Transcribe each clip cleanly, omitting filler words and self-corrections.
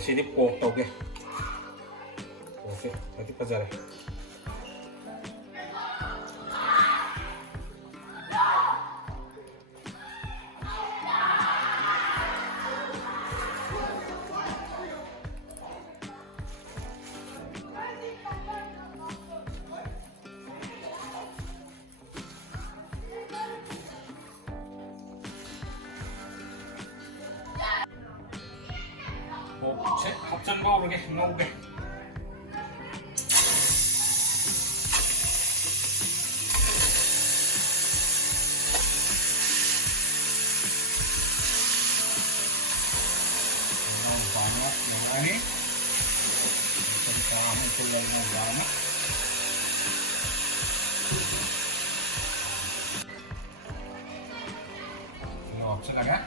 ꯉꯁꯤꯗꯤ ꯄꯣꯛ ꯇꯧꯒꯦ. ꯄꯣꯛꯁꯦ ꯐꯗꯤ ꯐꯖꯔꯦ. ꯄꯣꯛꯁꯦ ꯍꯥꯞꯆꯤꯟꯕ ꯍꯧꯔꯒꯦ. ꯉꯧꯒꯦ. Ini kita mencoba menggunakan ini opsi kan ya.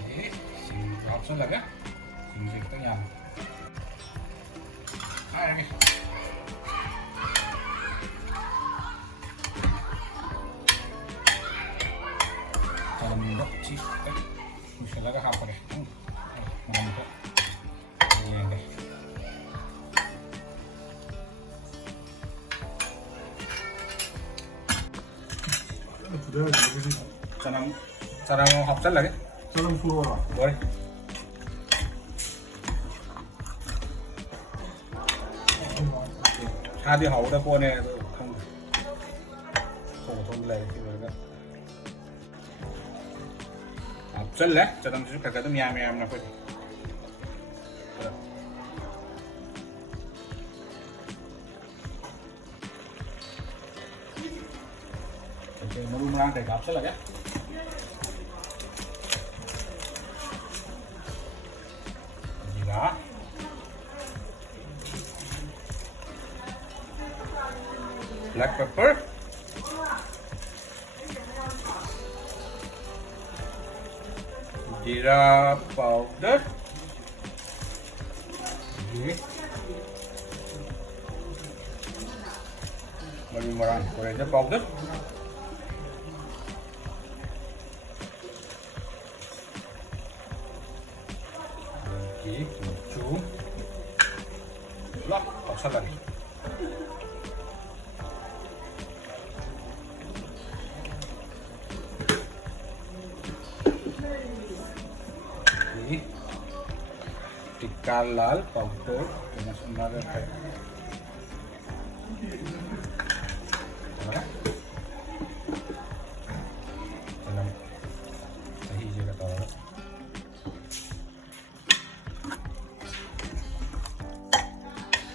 Oke, sini opsi lagi ya. Sini kita nyam. Ini. Misalnya apa deh? Mantap. Ini deh. Cara mau hapsal lagi? Salam keluar. Boleh. Hadi hau udah punya itu kan. Kau lagi juga. Hapsal lah, cadang susu kakak tu miam nak pun. Oke, mau merang deh hapsal lah ya. Gila. Black pepper. Jeera powder. Okay. Baru merang coriander powder. Okay, lucu. Lah, pasal lagi. Tikka lal powder dengan sebenarnya kayak dalam tahi juga tahu.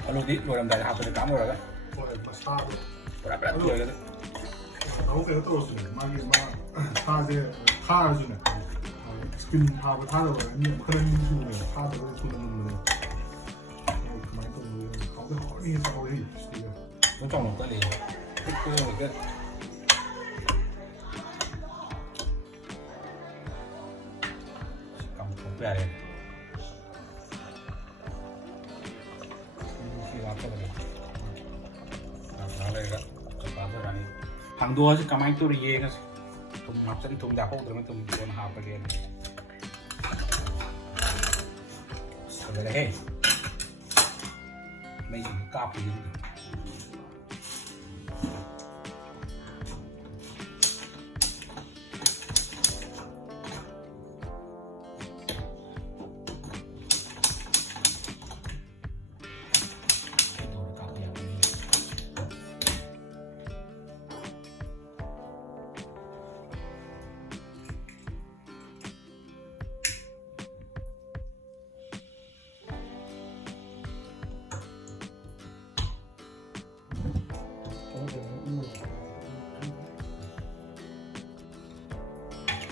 Kalau di dalam dari HP kamu kan? Boleh mustard. Berapa tuh ya? Tahu kayak terus nih, magi mah 타 주네. 스킨 하고 타도 아니 그런 식으로 타도 그런 거. 그만 또 가고 허리 하고 해. 엄청 먹다리. 그 이게 식감 좋아야 돼. hàng đua chứ cầm anh tôi đi cái tụm hấp dẫn tụm đạp hậu rồi mới tụm con hạp vào liền rồi đây mấy cặp gì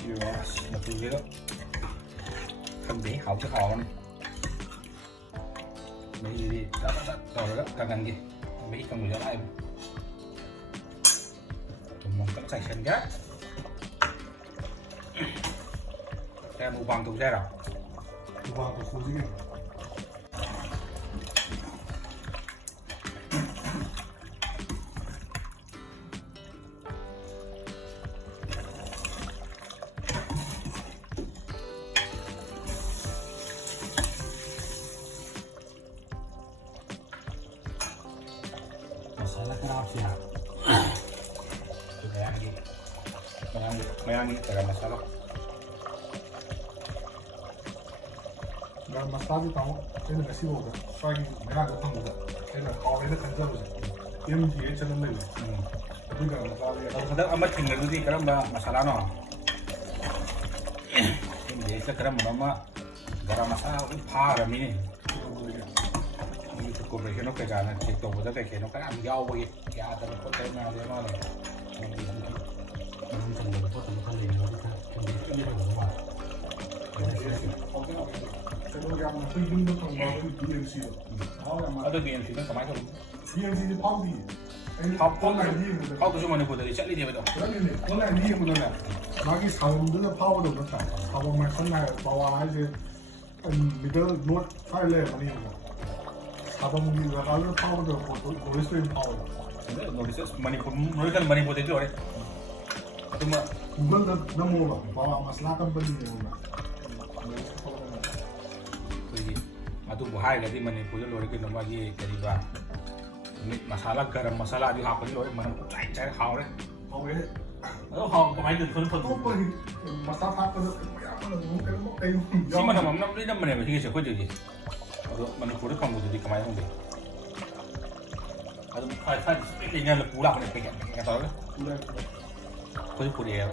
yes, một tí nữa không để hậu cái hò này mấy gì đi đó rồi đó càng gần kìa mấy con người đó em tụi một cắn sành sành gác ra mua bằng tụi ra rồi 와, 그 소식이. siya. Mayanggi garam masala. garam masala tahu ini nasi boga soalnya mereka datang juga ini kalau ini kan jauh sih yang dia jalan lagi tapi garam masala ya Kalau kadang amat tinggal tu di garam masala no. Ini dia garam nama garam masala itu parah ini. Ini cukup berkeno ke jalan cek tu betul ke keno kan jauh bagi ya ada pun tanya dia mana. Ang tanda po tanda kali na kita hindi na naman. Kalau garam masala itu kan baru BNC Ada BNC kan kemana tu? BNC itu padi ini Kau lagi kau tu cuma ni boleh cek ni dia betul. ini lagi mana lagi 사람들은 파워도 못해. 파워만 끝나요. 파워 이제 미들 노트 파일에 많이 있고. 사범이 나가는 파워도 노리스인 파워. Notice Manipur kan Manipur itu orang. Itu mah Google nemu lah. Bawa masalah company ni lah. jadi atu bahaya jadi Manipur itu orang kita lagi jadi bah. Ini masalah garam masalah di apa ni orang mana cai hau deh. Hau ni. Hau kemana tu pun Apa ni? Masalah apa tu? Apa tu? Mungkin mau kayu. Si mana ni dah mana sih siapa jadi. Aduh Manipur itu kamu jadi kemana tu? Aduh ini yang pulang ni pegang tahu ke? Kau itu dia.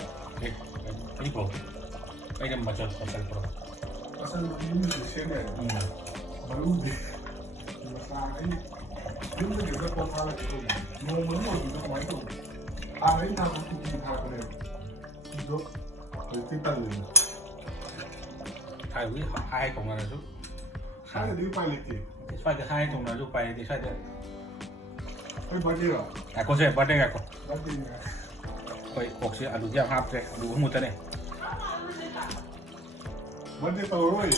Ini pro. Ini macam pro. Asal ini siapa ni? Baru ni. Masalah ini. Dia juga kota lagi. Mau juga kemana tu? Ini nak aku pergi ni. Itu kita ni. Hai quý hai cộng là giúp. Hai là đi bay lịch kì. Xoay từ hai cộng là giúp bay thì xoay từ. Ôi bao nhiêu à? À con sẽ bắt đây à con. Bao nhiêu nè? Vậy cuộc sẽ ăn đủ giang hấp đây, đủ một tên này. Bao nhiêu tàu rồi?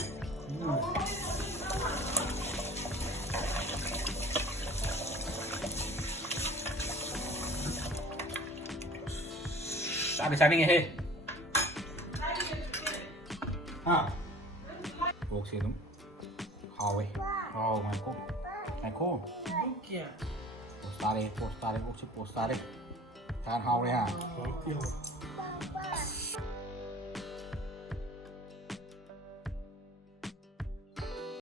Sáng đi nghe hết. À. Cuộc sẽ đúng. Hào ấy. Hào mày cô. Mày cô. Postare, cuộc sẽ postare. Tàn hào đây hả? Tiêu.